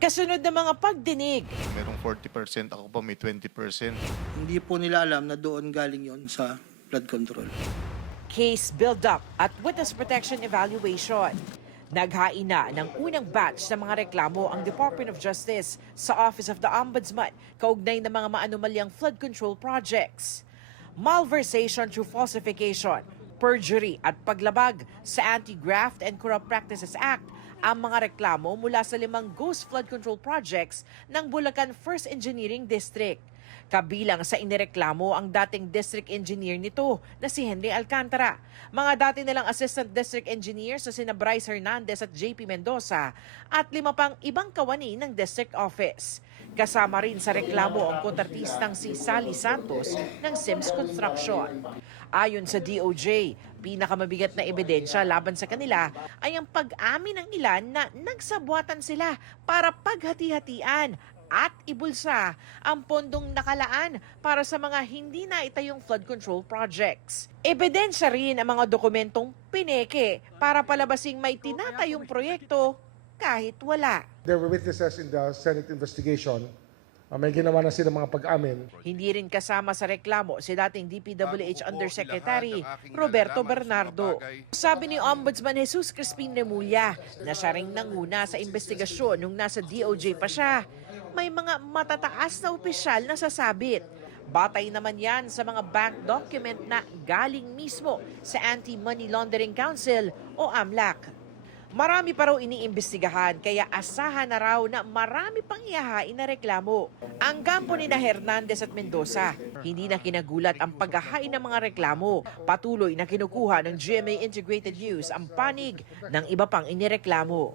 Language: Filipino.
Kasunod ng mga pagdinig, Merong 40%, ako pa may 20%. Hindi po nila alam na doon galing yon sa flood control. case build-up at witness protection evaluation. Naghain na ng unang batch ng mga reklamo ang Department of Justice sa Office of the Ombudsman kaugnay ng mga maanumalyang flood control projects. Malversation through falsification, perjury at paglabag sa Anti-Graft and Corrupt Practices Act ang mga reklamo mula sa 5 ghost flood control projects ng Bulacan First Engineering District. Kabilang sa inireklamo ang dating district engineer nito na si Henry Alcantara, mga dati nilang assistant district engineers na sina Bryce Hernandez at JP Mendoza at 5 pang ibang kawani ng district office. Kasama rin sa reklamo ang kontratistang si Sally Santos ng Sims Construction. Ayon sa DOJ, pinakamabigat na ebidensya laban sa kanila ay ang pag-amin ng ilan na nagsabwatan sila para paghati-hatian at ibulsa ang pondong nakalaan para sa mga hindi na itayong flood control projects. Ebidensya rin ang mga dokumentong pineke para palabasing may tinatayong proyekto kahit wala. There were witnesses in the Senate investigation. May ginawa na sila mga pag-amin. Hindi rin kasama sa reklamo si dating DPWH Undersecretary Roberto Bernardo. Sabi ni Ombudsman Jesus Crispin Remulla na siya ring nanguna sa investigasyon nung nasa DOJ pa siya. May mga matataas na opisyal na sasabit. Batay naman yan sa mga bank document na galing mismo sa Anti-Money Laundering Council o AMLAC. Marami pa raw iniimbestigahan kaya asahan na raw na marami pang ihahain na reklamo. Ang kampo ni Hernandez at Mendoza, hindi na kinagulat ang paghahain ng mga reklamo. Patuloy na kinukuha ng GMA Integrated News ang panig ng iba pang inireklamo.